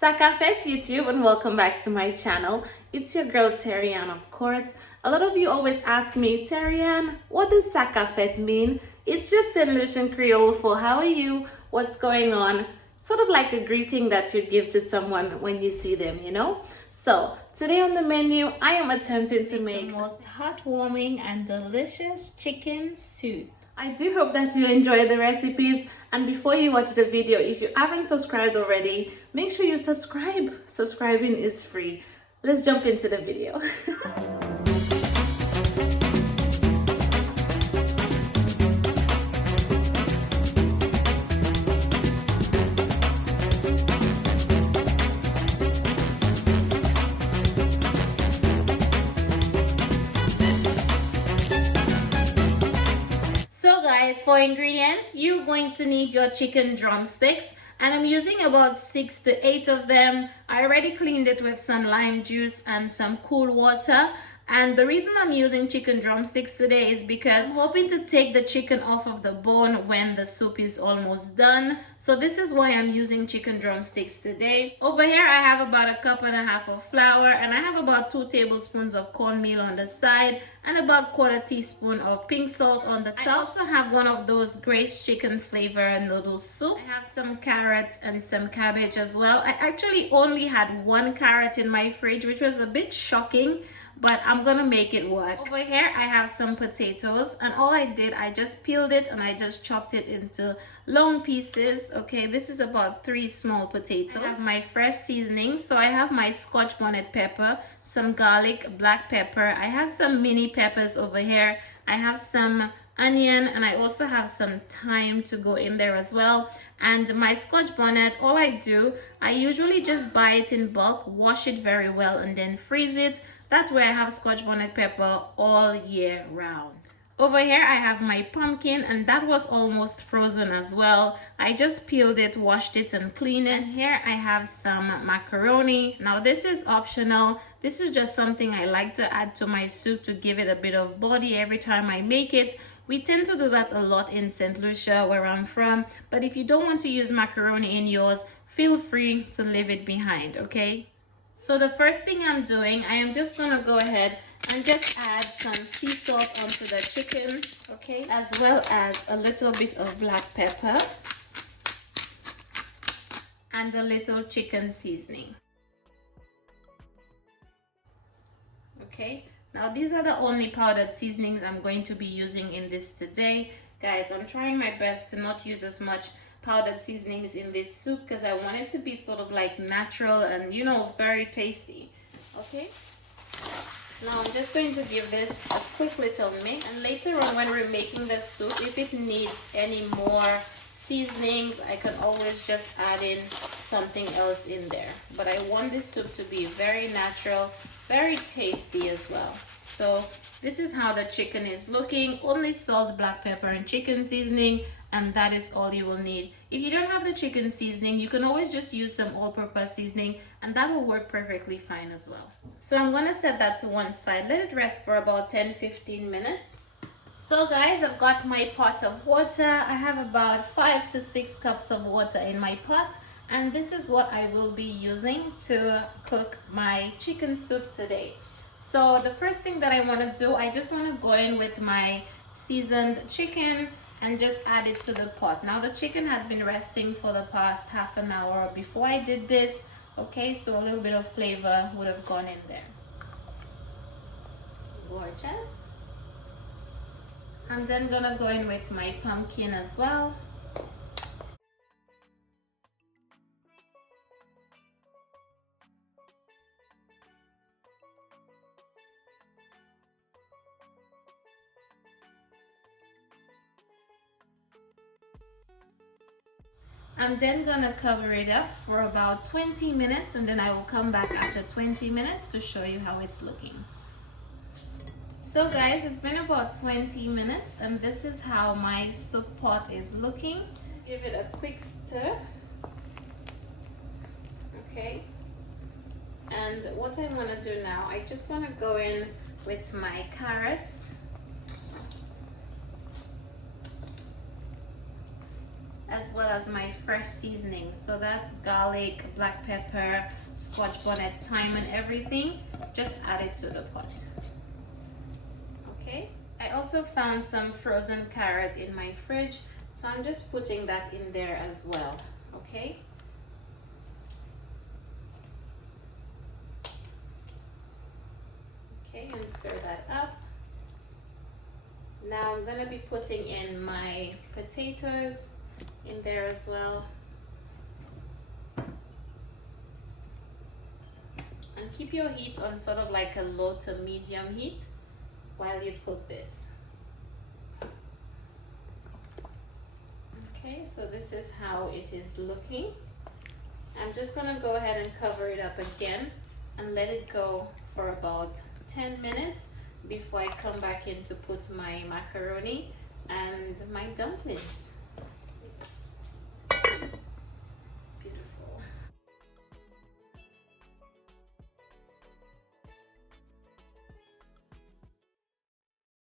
Sakafes YouTube, and welcome back to my channel. It's your girl TERRI-ANN, of course. A lot of you always ask me, TERRI-ANN, what does Sakafet mean? It's just St. Lucian Creole for how are you, what's going on, sort of like a greeting that you give to someone when you see them, you know? So today on the menu, I am attempting to make the most heartwarming and delicious chicken soup. I do hope that you enjoy the recipes, and before you watch the video, if you haven't subscribed already, make sure you subscribe. Subscribing is free. Let's jump into the video. For ingredients, you're going to need your chicken drumsticks, and I'm using about 6 to 8 of them. I already cleaned it with some lime juice and some cool water. And the reason I'm using chicken drumsticks today is because I'm hoping to take the chicken off of the bone when the soup is almost done. So this is why I'm using chicken drumsticks today. Over here I have about 1.5 cups of flour, and I have about 2 tablespoons of cornmeal on the side and about 1/4 teaspoon of pink salt on the top. I also have one of those Grace chicken flavor noodle soup. I have some carrots and some cabbage as well. I actually only had 1 carrot in my fridge, which was a bit shocking, but I'm gonna make it work. Over here I have some potatoes, and all I did, I just peeled it and I just chopped it into long pieces. Okay, this is about 3 small potatoes. I have my fresh seasonings, so I have my scotch bonnet pepper, some garlic, black pepper. I have some mini peppers over here. I have some onion, and I also have some thyme to go in there as well. And my scotch bonnet, all I do, I usually just buy it in bulk, wash it very well, and then freeze it. That way I have scotch bonnet pepper all year round. Over here I have my pumpkin, and that was almost frozen as well. I just peeled it, washed it, and cleaned it. And here I have some macaroni. Now this is optional. This is just something I like to add to my soup to give it a bit of body every time I make it. We tend to do that a lot in St. Lucia, where I'm from, but if you don't want to use macaroni in yours, feel free to leave it behind, okay? So the first thing I'm doing, I am just gonna go ahead and just add some sea salt onto the chicken, okay? As well as a little bit of black pepper and a little chicken seasoning. Okay, now these are the only powdered seasonings I'm going to be using in this today. Guys, I'm trying my best to not use as much powdered seasonings in this soup because I want it to be sort of like natural and, you know, very tasty. Okay, now I'm just going to give this a quick little mix, and later on when we're making the soup, if it needs any more seasonings, I can always just add in something else in there. But I want this soup to be very natural, very tasty as well. So this is how the chicken is looking. Only salt, black pepper, and chicken seasoning, and that is all you will need. If you don't have the chicken seasoning, you can always just use some all-purpose seasoning, and that will work perfectly fine as well. So I'm gonna set that to one side, let it rest for about 10-15 minutes. So guys, I've got my pot of water. I have about 5 to 6 cups of water in my pot, and this is what I will be using to cook my chicken soup today. So the first thing that I want to do, I just want to go in with my seasoned chicken and just add it to the pot. Now the chicken had been resting for the past half an hour before I did this, okay, so a little bit of flavor would have gone in there. Gorgeous. I'm then gonna go in with my pumpkin as well. I'm then gonna cover it up for about 20 minutes, and then I will come back after 20 minutes to show you how it's looking. So guys, it's been about 20 minutes, and this is how my soup pot is looking. Give it a quick stir. Okay. And what I want to do now, I just want to go in with my carrots. As as well as my fresh seasonings. So that's garlic, black pepper, scotch bonnet, thyme, and everything. Just add it to the pot. Okay. I also found some frozen carrot in my fridge, so I'm just putting that in there as well. Okay. Okay, and stir that up. Now I'm gonna be putting in my potatoes in there as well. And keep your heat on sort of like a low to medium heat while you cook this. Okay, so this is how it is looking. I'm just gonna go ahead and cover it up again and let it go for about 10 minutes before I come back in to put my macaroni and my dumplings. Beautiful.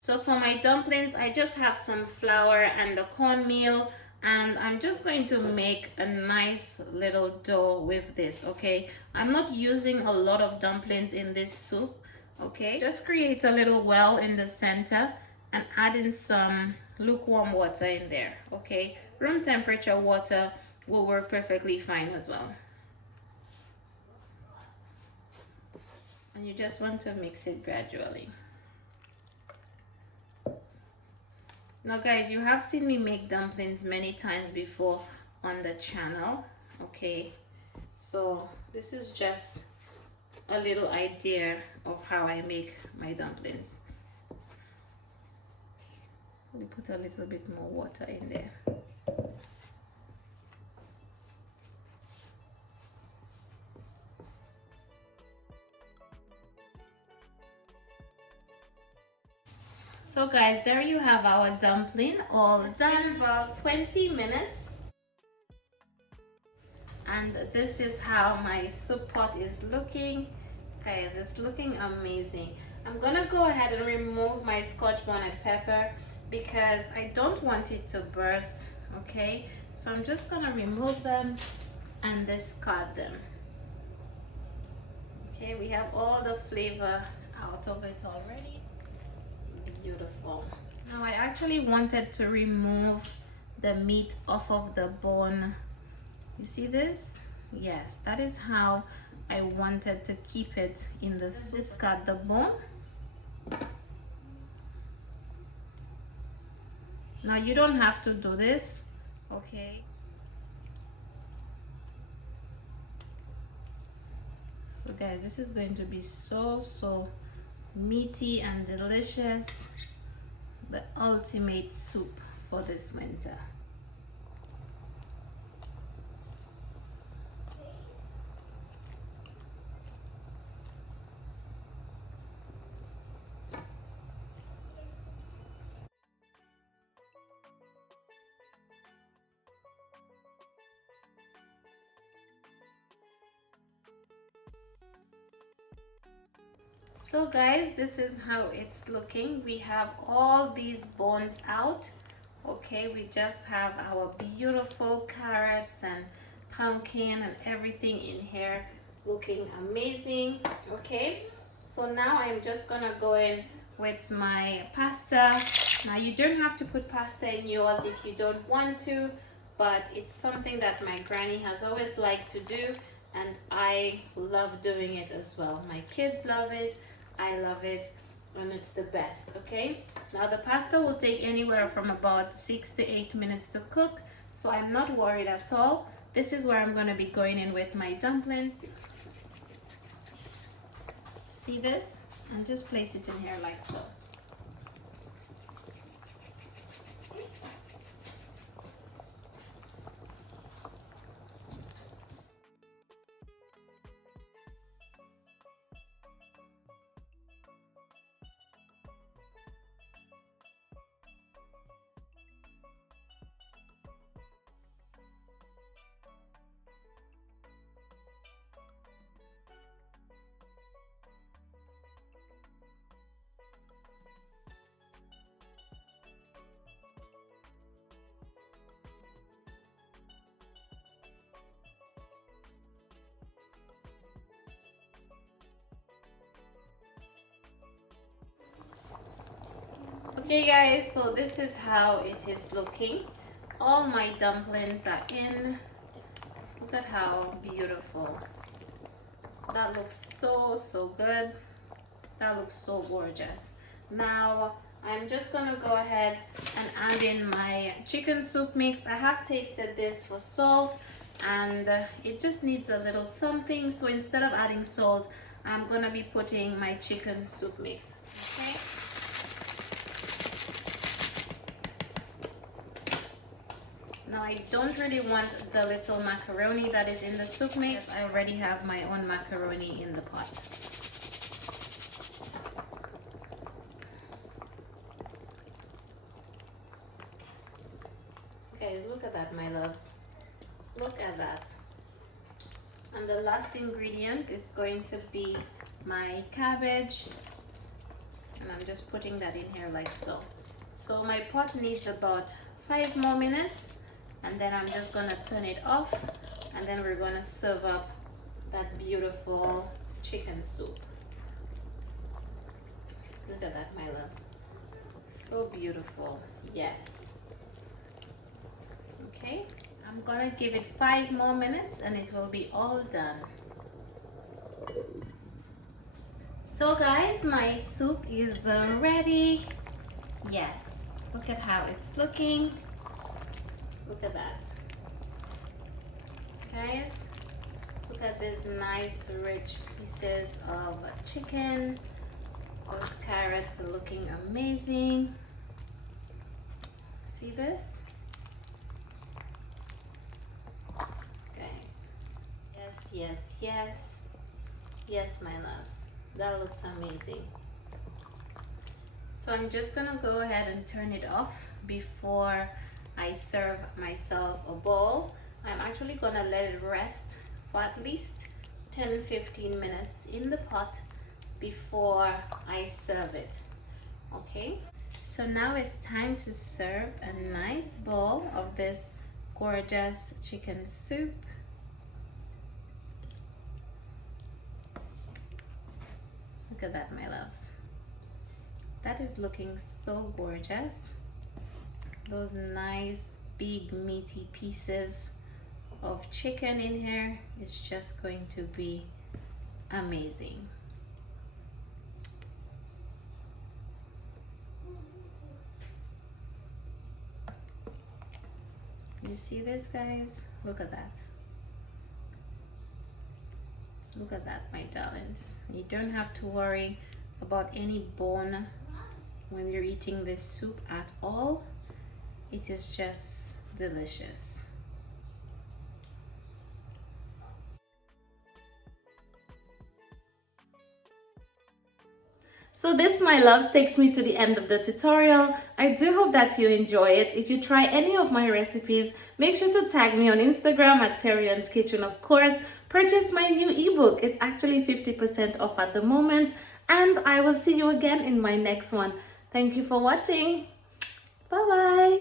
So for my dumplings, I just have some flour and the cornmeal, and I'm just going to make a nice little dough with this. Okay, I'm not using a lot of dumplings in this soup. Okay, just create a little well in the center and add in some lukewarm water in there. Okay, room temperature water will work perfectly fine as well. And you just want to mix it gradually. Now guys, you have seen me make dumplings many times before on the channel. Okay, so this is just a little idea of how I make my dumplings. We put a little bit more water in there. So guys, there you have our dumpling all done, about 20 minutes. And this is how my soup pot is looking. Guys, it's looking amazing. I'm gonna go ahead and remove my scotch bonnet pepper because I don't want it to burst. Okay, so I'm just gonna remove them and discard them. Okay, we have all the flavor out of it already. Beautiful. Now I actually wanted to remove the meat off of the bone. You see this? Yes, that is how I wanted to keep it in the soup. Discard the bone. Now you don't have to do this, okay? So guys, this is going to be so meaty and delicious. The ultimate soup for this winter. So guys, this is how it's looking. We have all these bones out. Okay, we just have our beautiful carrots and pumpkin and everything in here looking amazing. Okay, so now I'm just gonna go in with my pasta. Now you don't have to put pasta in yours if you don't want to, but it's something that my granny has always liked to do, and I love doing it as well. My kids love it, I love it, and it's the best. Okay, now the pasta will take anywhere from about 6 to 8 minutes to cook, so I'm not worried at all. This is where I'm going to be going in with my dumplings. See this? And just place it in here like so. Okay guys, so this is how it is looking. All my dumplings are in. Look at how beautiful. That looks so good. That looks so gorgeous. Now I'm just gonna go ahead and add in my chicken soup mix. I have tasted this for salt and it just needs a little something, so instead of adding salt, I'm gonna be putting my chicken soup mix. Okay. Now I don't really want the little macaroni that is in the soup mix. I already have my own macaroni in the pot. Guys, look at that, my loves. Look at that. And the last ingredient is going to be my cabbage. And I'm just putting that in here like so. So my pot needs about 5 more minutes. And then I'm just gonna turn it off, and then we're gonna serve up that beautiful chicken soup. Look at that, my loves. So beautiful. Yes. Okay, I'm gonna give it 5 more minutes and it will be all done. So guys, my soup is ready. Yes, look at how it's looking. Look at that. Guys, look at these nice rich pieces of chicken. Those carrots are looking amazing. See this? Okay. Yes, my loves. That looks amazing. So I'm just gonna go ahead and turn it off before I serve myself a bowl. I'm actually gonna let it rest for at least 10-15 minutes in the pot before I serve it. Okay, so now it's time to serve a nice bowl of this gorgeous chicken soup. Look at that, my loves. That is looking so gorgeous. Those nice big meaty pieces of chicken in here is just going to be amazing. You see this, guys? Look at that. Look at that, my darlings. You don't have to worry about any bone when you're eating this soup at all. It is just delicious. So this, my loves, takes me to the end of the tutorial. I do hope that you enjoy it. If you try any of my recipes, make sure to tag me on Instagram at TERRI-ANN'S Kitchen, of course. Purchase my new ebook. It's actually 50% off at the moment. And I will see you again in my next one. Thank you for watching. Bye-bye.